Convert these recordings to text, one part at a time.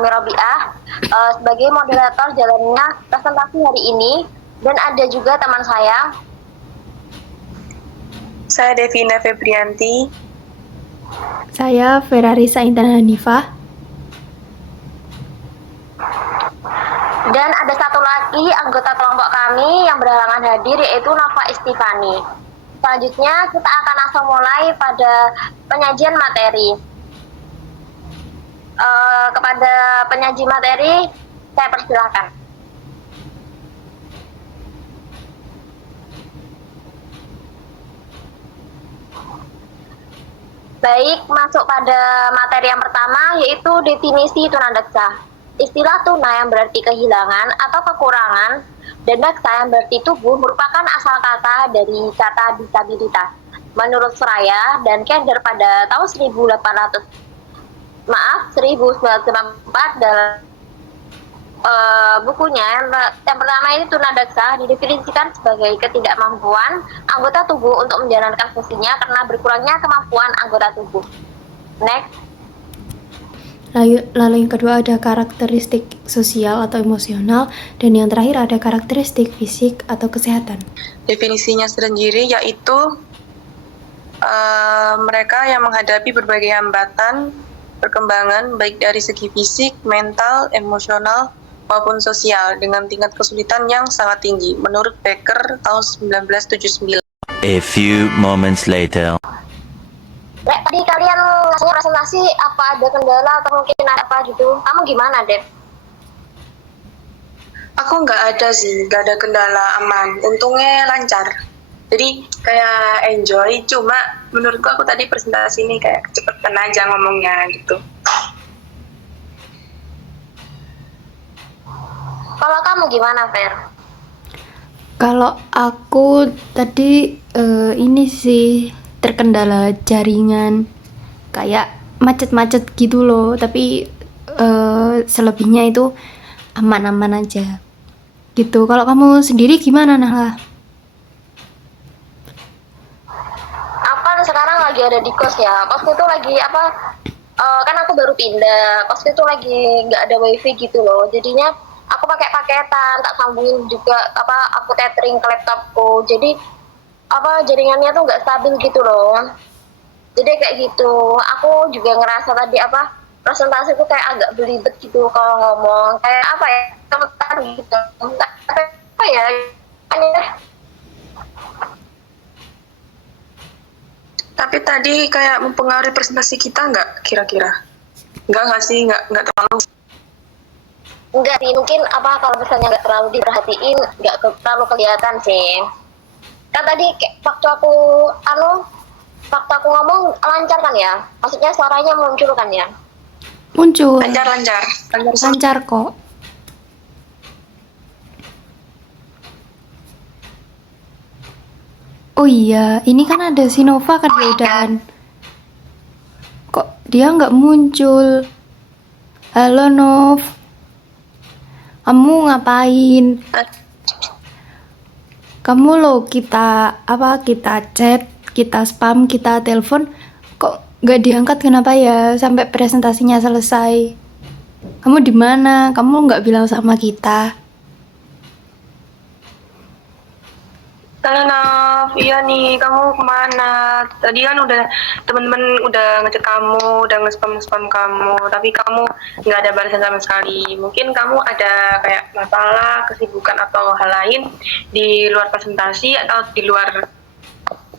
Fahmi Robiah sebagai moderator jalannya presentasi hari ini, dan ada juga teman saya. Saya Devina Febrianti. Saya Ferarisa Intan Hanifah. Dan ada satu lagi anggota kelompok kami yang berhalangan hadir, yaitu Nova Istifani. Selanjutnya kita akan langsung mulai pada penyajian materi. Kepada penyaji materi, saya persilahkan. Baik, masuk pada materi yang pertama, yaitu definisi tunadaksa. Istilah tuna yang berarti kehilangan atau kekurangan, dan daksa yang berarti tubuh merupakan asal kata dari kata disabilitas. Menurut Suraya dan Kender pada tahun 1994 dalam bukunya yang pertama ini tunadaksa didefinisikan sebagai ketidakmampuan anggota tubuh untuk menjalankan fungsinya karena berkurangnya kemampuan anggota tubuh. Next. Lalu yang kedua ada karakteristik sosial atau emosional, dan yang terakhir ada karakteristik fisik atau kesehatan. Definisinya sendiri yaitu mereka yang menghadapi berbagai hambatan perkembangan baik dari segi fisik, mental, emosional, maupun sosial dengan tingkat kesulitan yang sangat tinggi menurut Becker tahun 1979. A few moments later. Tadi kalian ngasih presentasi, apa ada kendala atau mungkin apa gitu? Kamu gimana, Dev? Aku nggak ada sih, nggak ada kendala, aman. Untungnya lancar. Jadi kayak enjoy, cuma menurutku aku tadi presentasi ini kayak kecepatan aja ngomongnya gitu. Kalau kamu gimana, Fer? Kalau aku tadi ini sih terkendala jaringan, kayak macet-macet gitu loh, tapi selebihnya itu aman-aman aja gitu. Kalau kamu sendiri gimana, Nahla? Aku kan sekarang lagi ada di kos ya. Kosku itu lagi kan aku baru pindah. Kosku itu lagi nggak ada wifi gitu loh. Jadinya aku pakai paketan, tak sambungin juga aku tethering ke laptopku. Jadi jaringannya tuh nggak stabil gitu loh. Jadi kayak gitu. Aku juga ngerasa tadi presentasi tuh kayak agak belibet gitu kalau ngomong. Kayak teman-teman gitu. Apa ya? Tapi tadi kayak mempengaruhi presentasi kita nggak kira-kira? Nggak sih, nggak terlalu. Enggak sih, mungkin kalau misalnya nggak terlalu diperhatiin, nggak terlalu kelihatan sih. Kan tadi waktu aku ngomong lancar kan ya? Maksudnya suaranya muncul kan ya? Muncul. Lancar kok. Oh iya, ini kan ada si Nova kan di udahan. Kok dia nggak muncul? Halo Nov, kamu ngapain? Kamu loh kita chat, kita spam, kita telepon, kok nggak diangkat, kenapa ya sampai presentasinya selesai? Kamu di mana? Kamu nggak bilang sama kita? Halo Naf, iya nih, kamu kemana? Tadi kan temen-temen udah ngechat kamu, udah nge-spam kamu, tapi kamu nggak ada balasan sama sekali. Mungkin kamu ada kayak masalah, kesibukan atau hal lain di luar presentasi atau di luar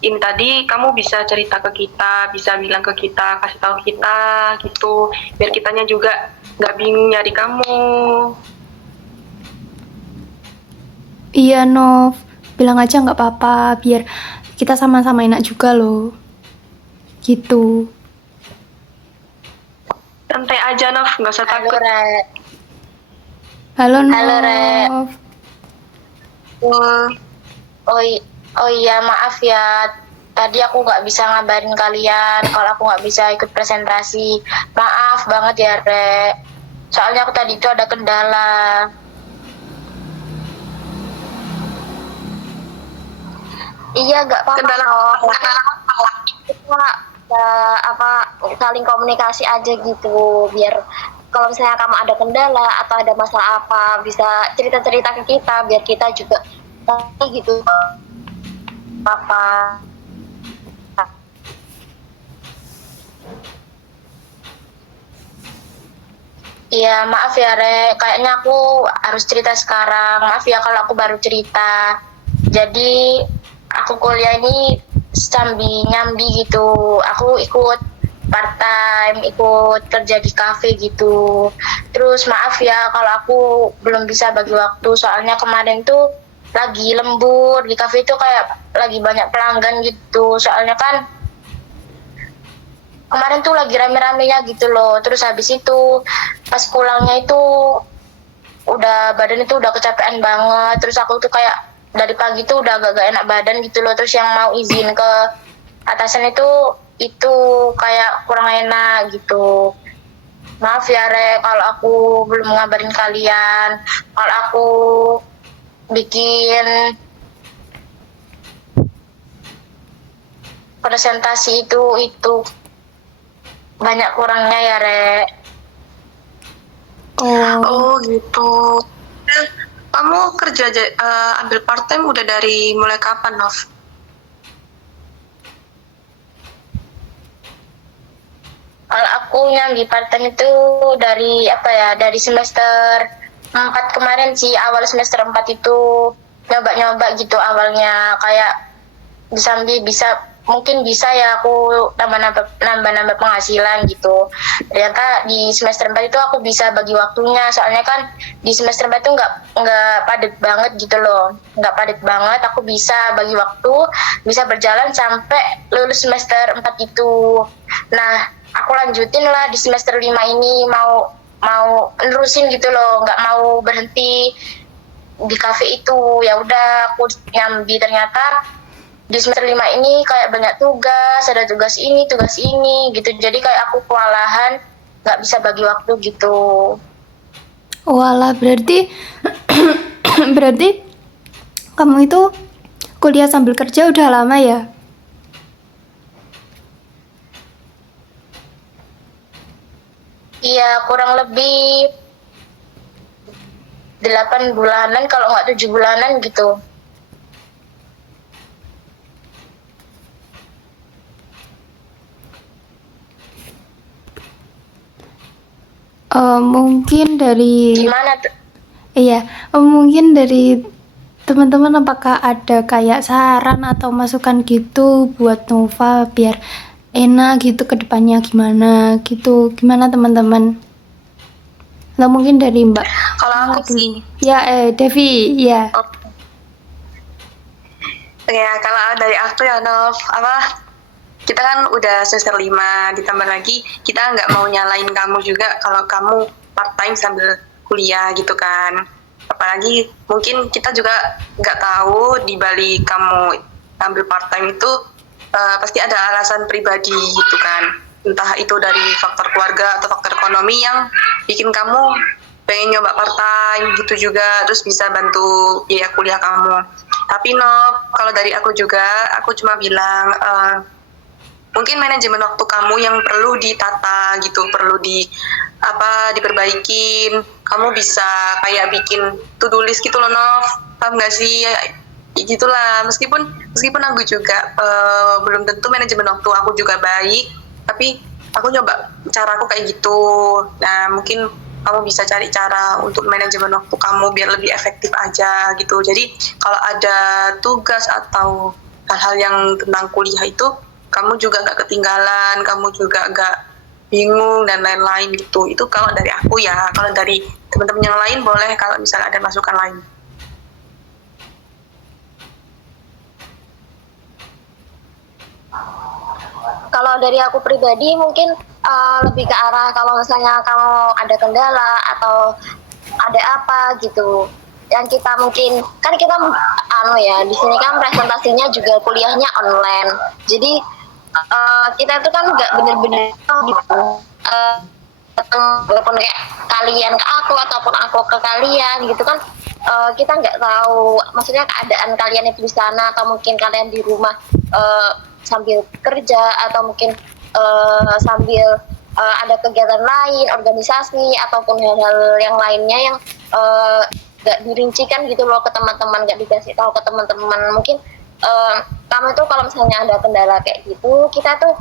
ini tadi. Kamu bisa cerita ke kita, bisa bilang ke kita, kasih tahu kita gitu, biar kitanya juga nggak bingung nyari kamu. Iya Nov, bilang aja nggak apa-apa, biar kita sama-sama enak juga loh gitu. Santai aja Nov, nggak usah takut. Halo Nov. Halo Re. Oh iya, maaf ya, tadi aku nggak bisa ngabarin kalian kalau aku nggak bisa ikut presentasi. Maaf banget ya Re, soalnya aku tadi itu ada kendala. Iya, nggak apa-apa. Kita saling komunikasi aja gitu, biar kalau misalnya kamu ada kendala atau ada masalah apa, bisa cerita-cerita ke kita biar kita juga gitu apa. Iya, maaf ya Re, kayaknya aku harus cerita sekarang. Maaf ya kalau aku baru cerita. Jadi aku kuliah ini sambil nyambi gitu. Aku ikut part time, ikut kerja di kafe gitu. Terus maaf ya kalau aku belum bisa bagi waktu, soalnya kemarin tuh lagi lembur di kafe itu, kayak lagi banyak pelanggan gitu. Soalnya kan kemarin tuh lagi rame-ramenya gitu loh. Terus habis itu pas pulangnya itu badan itu udah kecapean banget. Terus aku tuh kayak dari pagi tuh udah agak enak badan gitu loh. Terus yang mau izin ke atasan itu kayak kurang enak gitu. Maaf ya Re kalau aku belum ngabarin kalian. Kalau aku bikin presentasi itu banyak kurangnya ya Re. Oh gitu. Kamu kerja ambil part time udah dari mulai kapan, Nov? Kalau aku yang di part time itu dari semester 4 kemarin sih. Awal semester 4 itu nyoba-nyoba gitu awalnya, kayak mungkin bisa ya aku nambah penghasilan gitu. Ternyata di semester 4 itu aku bisa bagi waktunya, soalnya kan di semester 4 itu nggak padat banget gitu loh, nggak padat banget. Aku bisa bagi waktu, bisa berjalan sampai lulus semester 4 itu. Nah, aku lanjutin lah di semester 5 ini, mau nerusin gitu loh, nggak mau berhenti di kafe itu. Ya udah aku nyambi. Ternyata di semester 5 ini kayak banyak tugas, ada tugas ini gitu. Jadi kayak aku kewalahan, nggak bisa bagi waktu gitu. Walah, berarti berarti kamu itu kuliah sambil kerja udah lama ya? Iya, kurang lebih 8 bulanan kalau nggak 7 bulanan gitu. Mungkin dari Gimana tuh? iya, mungkin dari teman-teman apakah ada kayak saran atau masukan gitu buat Nova biar enak gitu ke depannya gimana gitu. Gimana teman-teman? Atau mungkin dari Mbak Kalau aku sih, ya Devi ya. ya kalau dari aku ya Nov, kita kan udah semester 5, ditambah lagi kita nggak mau nyalain kamu juga kalau kamu part time sambil kuliah gitu kan. Apalagi mungkin kita juga nggak tahu di balik kamu ambil part time itu pasti ada alasan pribadi gitu kan. Entah itu dari faktor keluarga atau faktor ekonomi yang bikin kamu pengen nyoba part time gitu juga, terus bisa bantu biaya kuliah kamu. Tapi kalau dari aku juga, aku cuma bilang mungkin manajemen waktu kamu yang perlu ditata gitu, perlu diperbaikin. Kamu bisa kayak bikin to-do list gitu loh, Nov. Paham nggak sih? Ya, gitulah. Meskipun aku juga belum tentu manajemen waktu aku juga baik, tapi aku nyoba cara aku kayak gitu. Nah, mungkin kamu bisa cari cara untuk manajemen waktu kamu biar lebih efektif aja gitu. Jadi kalau ada tugas atau hal-hal yang tentang kuliah itu, kamu juga gak ketinggalan, kamu juga gak bingung dan lain-lain gitu. Itu kalau dari aku ya. Kalau dari teman-teman yang lain boleh kalau misalnya ada masukan lain. Kalau dari aku pribadi mungkin lebih ke arah kalau misalnya kamu ada kendala atau ada apa gitu yang kita mungkin kan kita di sini kan presentasinya juga kuliahnya online, jadi kita itu kan nggak bener-bener gitu walaupun kayak kalian ke aku ataupun aku ke kalian gitu kan, kita nggak tahu maksudnya keadaan kalian itu di sana atau mungkin kalian di rumah sambil kerja atau mungkin sambil ada kegiatan lain, organisasi ataupun hal-hal yang lainnya yang nggak dirincikan gitu loh ke teman-teman, nggak dikasih tahu ke teman-teman. Mungkin kamu tuh kalau misalnya ada kendala kayak gitu, kita tuh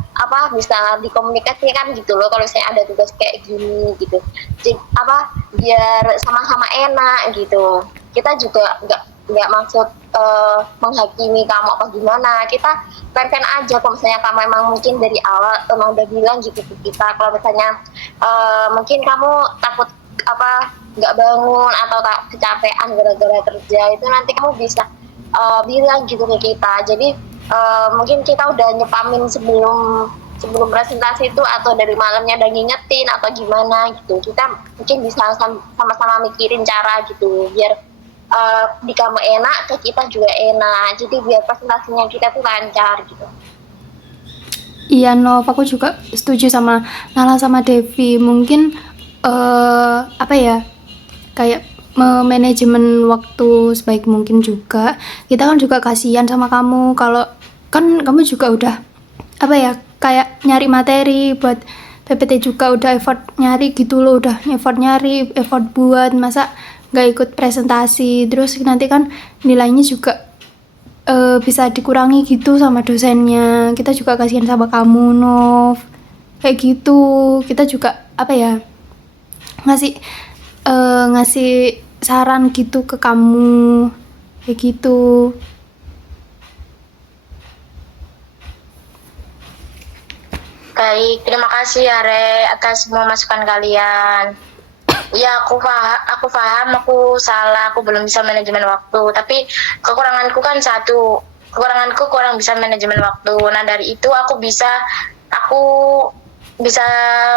bisa dikomunikasikan gitu loh kalau misalnya ada tugas kayak gini gitu. Jadi biar sama-sama enak gitu. Kita juga nggak maksud menghakimi kamu apa gimana. Kita fan-fan aja kalau misalnya kamu emang mungkin dari awal emang udah bilang gitu ke kita kalau misalnya mungkin kamu takut nggak bangun atau tak kecapean gara-gara kerja, itu nanti kamu bisa bilang gitu ke kita. Jadi mungkin kita udah nyepamin sebelum presentasi itu, atau dari malamnya udah ngingetin atau gimana gitu. Kita mungkin bisa sama-sama mikirin cara gitu biar di kamu enak, ke kita juga enak. Jadi biar presentasinya kita tuh lancar gitu. Iya Nov, aku juga setuju sama Nala sama Devi. Mungkin kayak manajemen waktu sebaik mungkin juga. Kita kan juga kasihan sama kamu kalau kan kamu juga udah kayak nyari materi buat PPT juga, udah effort nyari gitu loh, udah effort nyari, effort buat, masa nggak ikut presentasi, terus nanti kan nilainya juga bisa dikurangi gitu sama dosennya. Kita juga kasihan sama kamu Nov, kayak gitu. Kita juga ngasih saran gitu ke kamu, kayak gitu. Baik, terima kasih ya Re atas semua masukan kalian. Ya, aku paham, aku salah, aku belum bisa manajemen waktu. Tapi kekuranganku kan satu, kekuranganku kurang bisa manajemen waktu. Nah dari itu aku bisa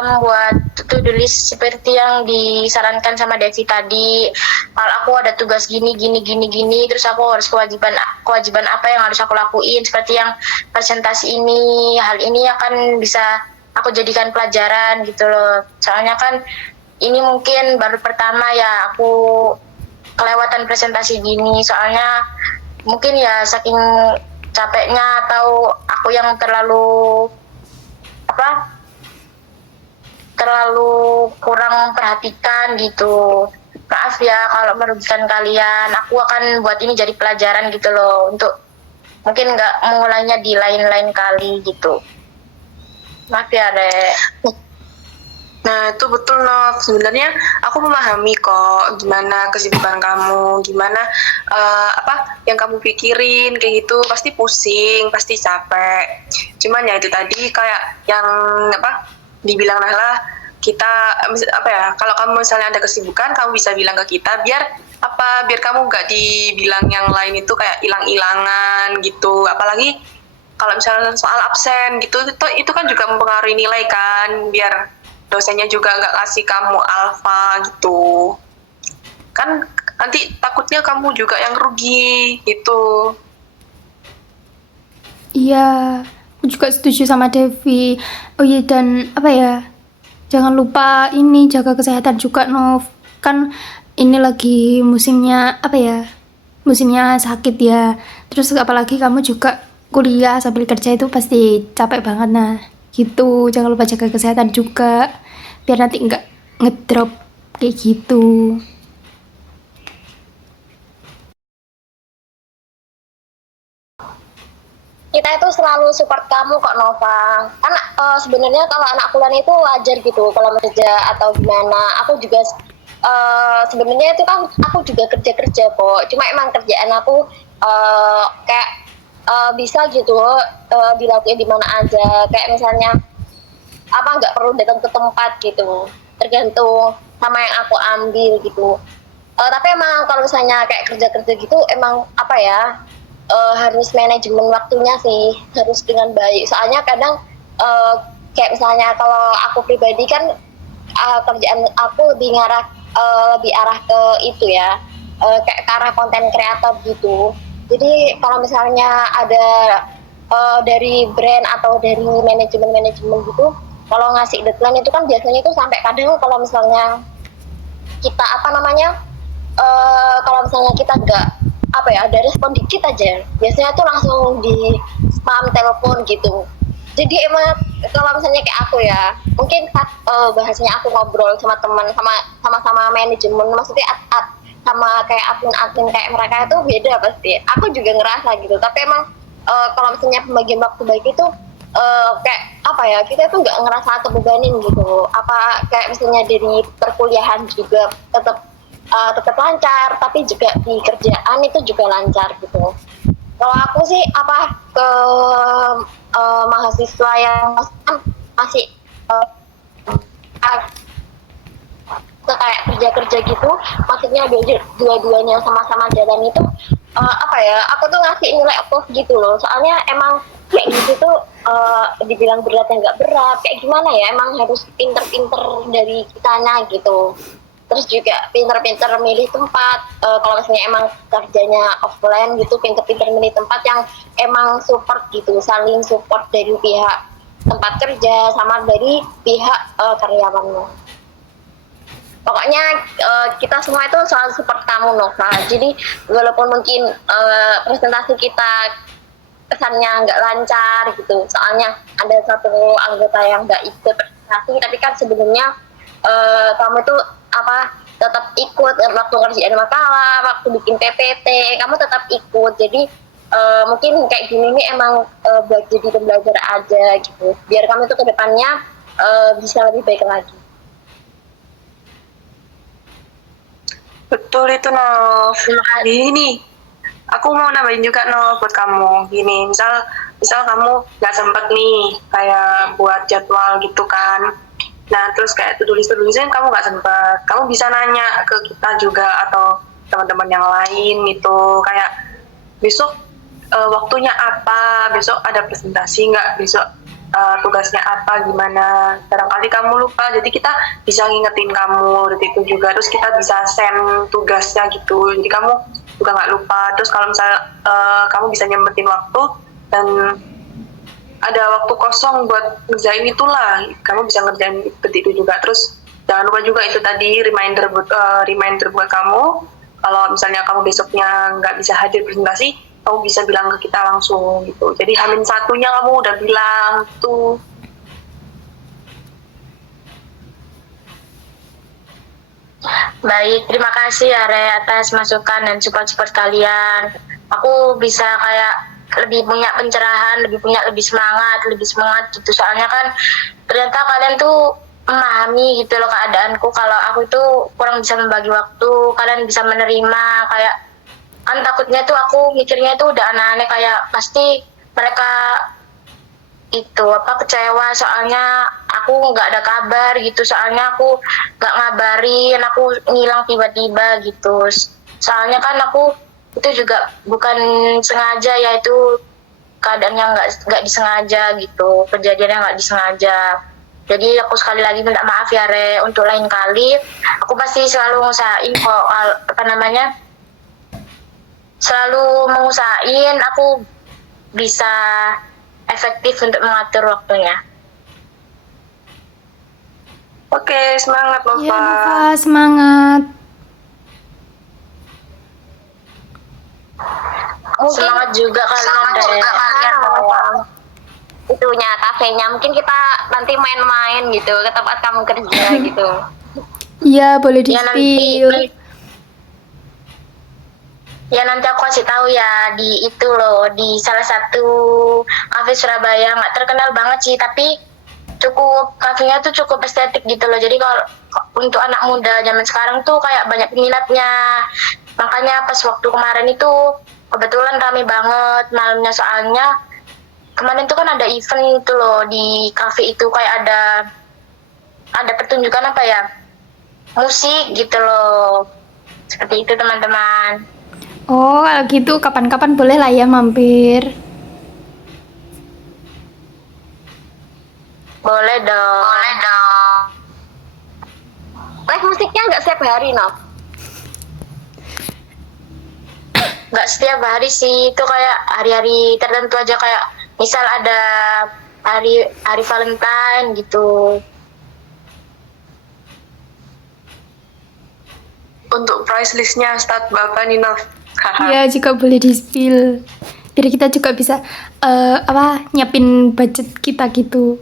membuat to-do list seperti yang disarankan sama Devi tadi. Kalau aku ada tugas gini, terus aku harus kewajiban apa yang harus aku lakuin, seperti yang presentasi ini. Hal ini akan bisa aku jadikan pelajaran gitu loh. Soalnya kan ini mungkin baru pertama ya aku kelewatan presentasi gini. Soalnya mungkin ya saking capeknya atau aku yang terlalu kurang memperhatikan gitu. Maaf ya kalau merugikan kalian. Aku akan buat ini jadi pelajaran gitu loh, untuk mungkin nggak mengulangnya di lain-lain kali gitu. Maaf ya Re. Nah itu betul Nov, sebenarnya aku memahami kok gimana kesibukan kamu, gimana yang kamu pikirin kayak gitu, pasti pusing, pasti capek. Cuman ya itu tadi kayak yang dibilang Nahla, kita kalau kamu misalnya ada kesibukan kamu bisa bilang ke kita, biar kamu nggak dibilang yang lain itu kayak hilang-hilangan gitu. Apalagi kalau misalnya soal absen gitu, itu kan juga mempengaruhi nilai kan, biar dosennya juga nggak kasih kamu alfa gitu kan, nanti takutnya kamu juga yang rugi gitu. Iya, aku juga setuju sama Devi. Oh iya, dan jangan lupa ini jaga kesehatan juga Nov. Kan ini lagi musimnya musimnya sakit ya. Terus apalagi kamu juga kuliah sambil kerja, itu pasti capek banget. Nah gitu, jangan lupa jaga kesehatan juga biar nanti nggak ngedrop kayak gitu. Kita itu selalu support kamu kok Nova. Karena sebenarnya kalau anak kuliah itu wajar gitu kalau kerja atau gimana. Aku juga sebenarnya itu kan aku juga kerja kok. Cuma emang kerjaan aku kayak bisa gitu dilakuin di mana aja. Kayak misalnya nggak perlu datang ke tempat gitu. Tergantung sama yang aku ambil gitu. Tapi emang kalau misalnya kayak kerja gitu emang harus manajemen waktunya sih, harus dengan baik. Soalnya kadang kayak misalnya kalau aku pribadi kan kerjaan aku lebih arah ke itu ya, kayak ke arah konten kreator gitu. Jadi kalau misalnya ada dari brand atau dari manajemen gitu, kalau ngasih deadline itu kan biasanya itu sampai kadang kalau misalnya kita kalau misalnya kita nggak ada respon dikit aja, biasanya tuh langsung di spam telepon gitu. Jadi emang kalau misalnya kayak aku ya, mungkin bahasanya aku ngobrol sama teman, sama manajemen, maksudnya sama kayak admin kayak mereka itu beda pasti. Aku juga ngerasa gitu, tapi emang kalau misalnya pembagian waktu baik itu kayak apa ya, kita tuh nggak ngerasa kebebanin gitu. Apa kayak misalnya dari perkuliahan juga tetap lancar, tapi juga di kerjaan itu juga lancar gitu. Kalau aku sih ke mahasiswa yang masih kayak kerja-kerja gitu, maksudnya dua-duanya sama-sama jalan itu aku tuh ngasih nilai plus gitu loh, soalnya emang kayak gitu tuh dibilang beratnya nggak berat, kayak gimana ya, emang harus pinter-pinter dari kitanya gitu. Terus juga pinter-pinter milih tempat, kalau misalnya emang kerjanya offline gitu, pinter-pinter milih tempat yang emang support gitu, saling support dari pihak tempat kerja sama dari pihak karyawannya. Pokoknya kita semua itu selalu support kamu Nova. Jadi walaupun mungkin presentasi kita kesannya nggak lancar gitu, soalnya ada satu anggota yang nggak ikut presentasi, tapi kan sebenarnya kamu tuh tetap ikut waktu ngerjain makalah, waktu bikin PPT, kamu tetap ikut. Jadi mungkin kayak gini nih emang buat jadi pembelajar aja gitu, biar kamu tuh kedepannya bisa lebih baik lagi. Betul itu, Nov. Gini, aku mau nambahin juga, Nov, buat kamu. Gini, misal kamu nggak sempet nih kayak buat jadwal gitu kan. Nah, terus kayak tulisnya kamu nggak sempet. Kamu bisa nanya ke kita juga atau teman-teman yang lain gitu. Kayak besok waktunya apa, besok ada presentasi nggak, besok tugasnya apa, gimana. Barangkali kamu lupa, jadi kita bisa ngingetin kamu dari itu juga. Terus kita bisa send tugasnya gitu, jadi kamu juga nggak lupa. Terus kalau misalnya kamu bisa nyempetin waktu dan ada waktu kosong buat ngerjain itulah, kamu bisa ngerjain seperti itu juga. Terus jangan lupa juga itu tadi reminder buat kamu, kalau misalnya kamu besoknya nggak bisa hadir presentasi, kamu bisa bilang ke kita langsung gitu. Jadi H-1-nya kamu udah bilang tuh. Baik, terima kasih ya Re atas masukan dan support kalian. Aku bisa kayak lebih punya pencerahan, lebih semangat gitu. Soalnya kan ternyata kalian tuh memahami gitu loh keadaanku, kalau aku tuh kurang bisa membagi waktu, kalian bisa menerima. Kayak kan takutnya tuh aku mikirnya tuh udah aneh-aneh, kayak pasti mereka itu kecewa soalnya aku nggak ada kabar gitu, soalnya aku nggak ngabarin, aku ngilang tiba-tiba gitu. Soalnya kan aku itu juga bukan sengaja ya, itu keadaannya nggak disengaja gitu, kejadiannya nggak disengaja. Jadi aku sekali lagi minta maaf ya Re, untuk lain kali aku pasti selalu ngusahain kok, selalu mengusahain aku bisa efektif untuk mengatur waktunya. Oke, semangat Nova. Iya, Nova, semangat. Mungkin Semangat juga kalian itunya kafenya, mungkin kita nanti main-main gitu ke tempat kamu kerja gitu. Iya, boleh Ya di-spill. nanti aku kasih tahu ya, di itu loh, di salah satu kafe Surabaya, nggak terkenal banget sih, tapi kafenya tuh cukup estetik gitu loh. Jadi kalau untuk anak muda zaman sekarang tuh kayak banyak peminatnya. Makanya pas waktu kemarin itu kebetulan rame banget malamnya, soalnya kemarin tuh kan ada event itu loh di kafe itu, kayak ada pertunjukan musik gitu loh. Seperti itu teman-teman. Oh, kalau gitu kapan-kapan boleh lah ya mampir. Boleh dong. Live musiknya nggak setiap hari, Nov? Nggak setiap hari sih, itu kayak hari-hari tertentu aja, kayak misal ada hari Valentine gitu. Untuk price listnya start berapa nih, Nov? Iya, juga boleh di-spill. Biar kita juga bisa nyiapin budget kita gitu.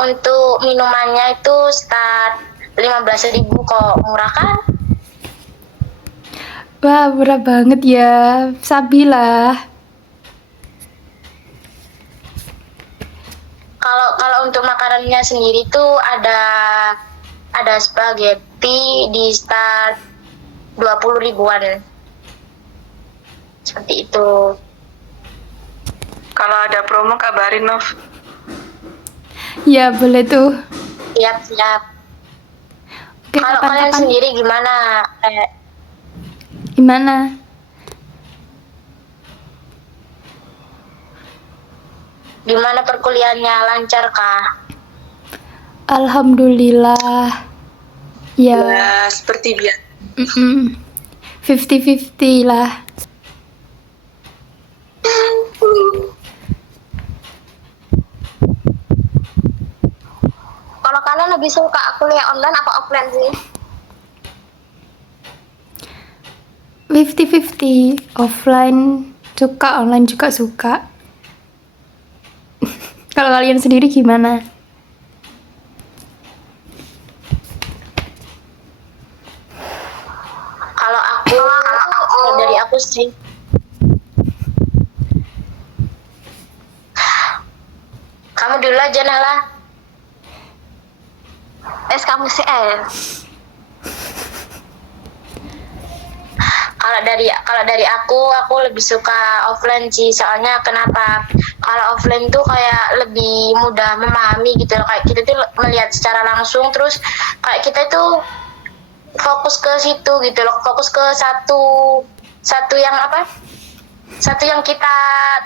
Kalau untuk minumannya itu start 15.000 kok, murah kan? Wah, murah banget ya. Sabilah. Kalau untuk makanannya sendiri tuh ada spaghetti di start 20 ribuan. Seperti itu. Kalau ada promo kabarin, Nov. Ya, boleh tuh. Siap. Oke, Kalau kalian kapan-kapan. sendiri gimana? Gimana? Gimana perkuliahannya, lancar kah? Alhamdulillah. Ya, Ya, seperti biasa. 50-50 lah. Kalau kalian lebih suka kuliah online apa offline sih? 50-50. Offline suka, online juga suka. Kalau kalian sendiri gimana? Kalau dari aku sih, kamu dulu aja Nala. Kamu sih Kalau dari aku lebih suka offline sih. Soalnya kenapa? Kalau offline tuh kayak lebih mudah memahami gitu loh. Kayak kita tuh melihat secara langsung, terus kayak kita tuh fokus ke situ gitu loh. Fokus ke satu yang kita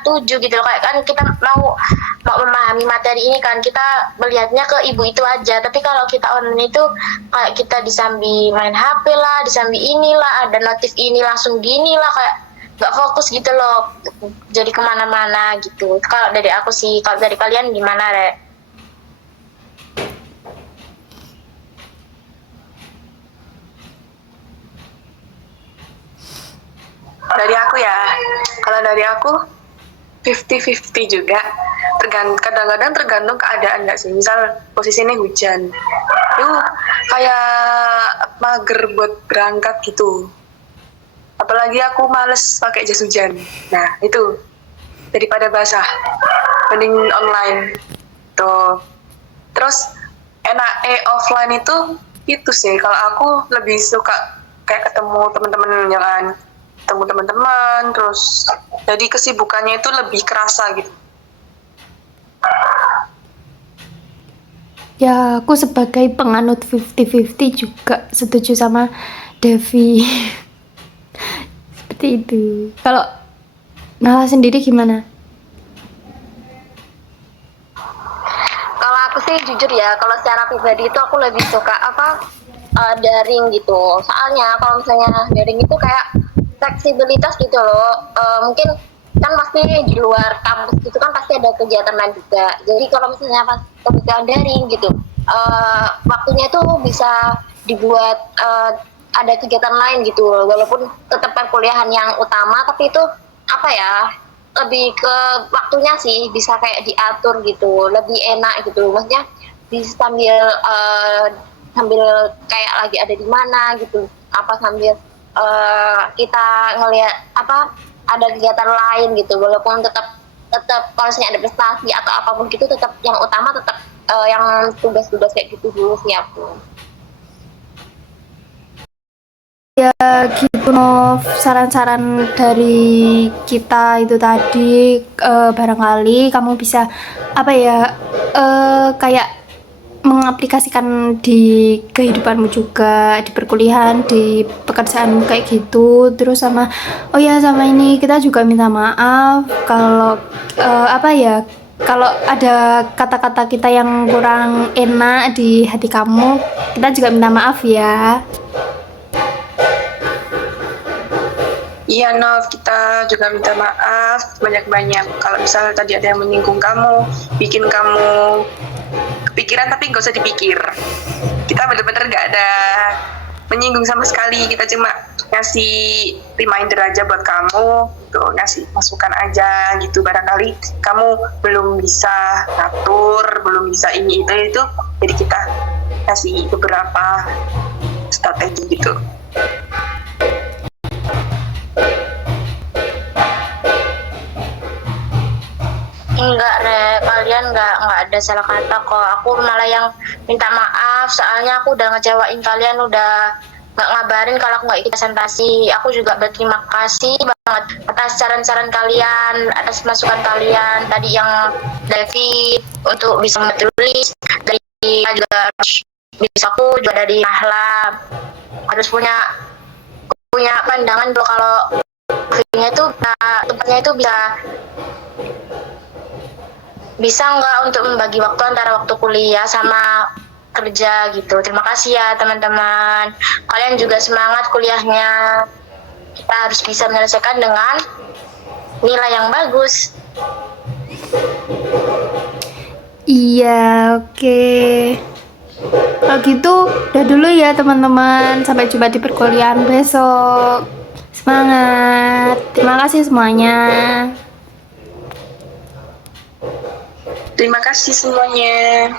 tuju gitu loh. Kayak kan kita mau memahami materi ini kan, kita melihatnya ke ibu itu aja. Tapi kalau kita online itu kayak kita disambi main HP lah, disambi inilah, ada notif ini langsung gini lah, kayak nggak fokus gitu loh, jadi kemana-mana gitu. Kalau dari aku sih. Kalau dari kalian gimana, Rek? Dari aku ya, kalau dari aku 50-50 juga. Kadang-kadang tergantung keadaan nggak sih. Misal posisinya hujan, yuk kayak mager buat berangkat gitu. Apalagi aku males pakai jas hujan. Nah itu, daripada basah, mending online. Tuh. Terus offline itu sih. Kalau aku lebih suka kayak ketemu teman-teman ya kan. Ketemu teman-teman, terus jadi kesibukannya itu lebih kerasa gitu. Ya, aku sebagai penganut 50-50 juga setuju sama Devi. Seperti itu. Kalau Nala sendiri gimana? Kalau aku sih jujur ya, kalau secara pribadi itu aku lebih suka daring gitu. Soalnya kalau misalnya daring itu kayak fleksibilitas gitu loh. Mungkin kan pasti di luar kampus gitu kan pasti ada kegiatan lain juga. Jadi kalau misalnya pas kebutuhan daring gitu, waktunya itu bisa dibuat ada kegiatan lain gitu. Walaupun tetap perkuliahan yang utama, tapi itu lebih ke waktunya sih bisa kayak diatur gitu, lebih enak gitu. Maksudnya bisa sambil kayak lagi ada di mana gitu, sambil kita ngelihat ada kegiatan lain gitu, walaupun tetap kalau misalnya ada prestasi atau apapun gitu, tetap yang utama tetap yang tugas-tugas kayak gitu dulu sih aku. Ya gitu Nov, saran-saran dari kita itu tadi barangkali kamu bisa kayak mengaplikasikan di kehidupanmu juga, di perkuliahan, di pekerjaan kayak gitu. Terus sama ini kita juga minta maaf kalau kalau ada kata-kata kita yang kurang enak di hati kamu, kita juga minta maaf ya. Iya Nov, kita juga minta maaf banyak-banyak kalau misalnya tadi ada yang menyinggung kamu, bikin kamu kepikiran, tapi nggak usah dipikir. Kita benar-benar nggak ada menyinggung sama sekali, kita cuma ngasih reminder aja buat kamu gitu, ngasih masukan aja gitu. Barangkali kamu belum bisa ngatur, belum bisa ini itu, jadi kita kasih beberapa strategi gitu. Enggak, kalian enggak ada salah kata kok. Aku malah yang minta maaf, soalnya aku udah ngecewain kalian, udah nggak ngabarin kalau aku nggak ikut presentasi. Aku juga berterima kasih banget atas saran-saran kalian, atas masukan kalian tadi yang David untuk bisa menulis, dari juga bisa aku juga dari Nahla harus punya pandangan tuh kalau tempatnya itu bisa nggak untuk membagi waktu antara waktu kuliah sama kerja gitu. Terima kasih ya teman-teman. Kalian juga semangat kuliahnya. Kita harus bisa menyelesaikan dengan nilai yang bagus. Iya, oke. Kalau gitu, udah dulu ya teman-teman. Sampai jumpa di perkuliahan besok. Semangat. Terima kasih semuanya. Terima kasih semuanya.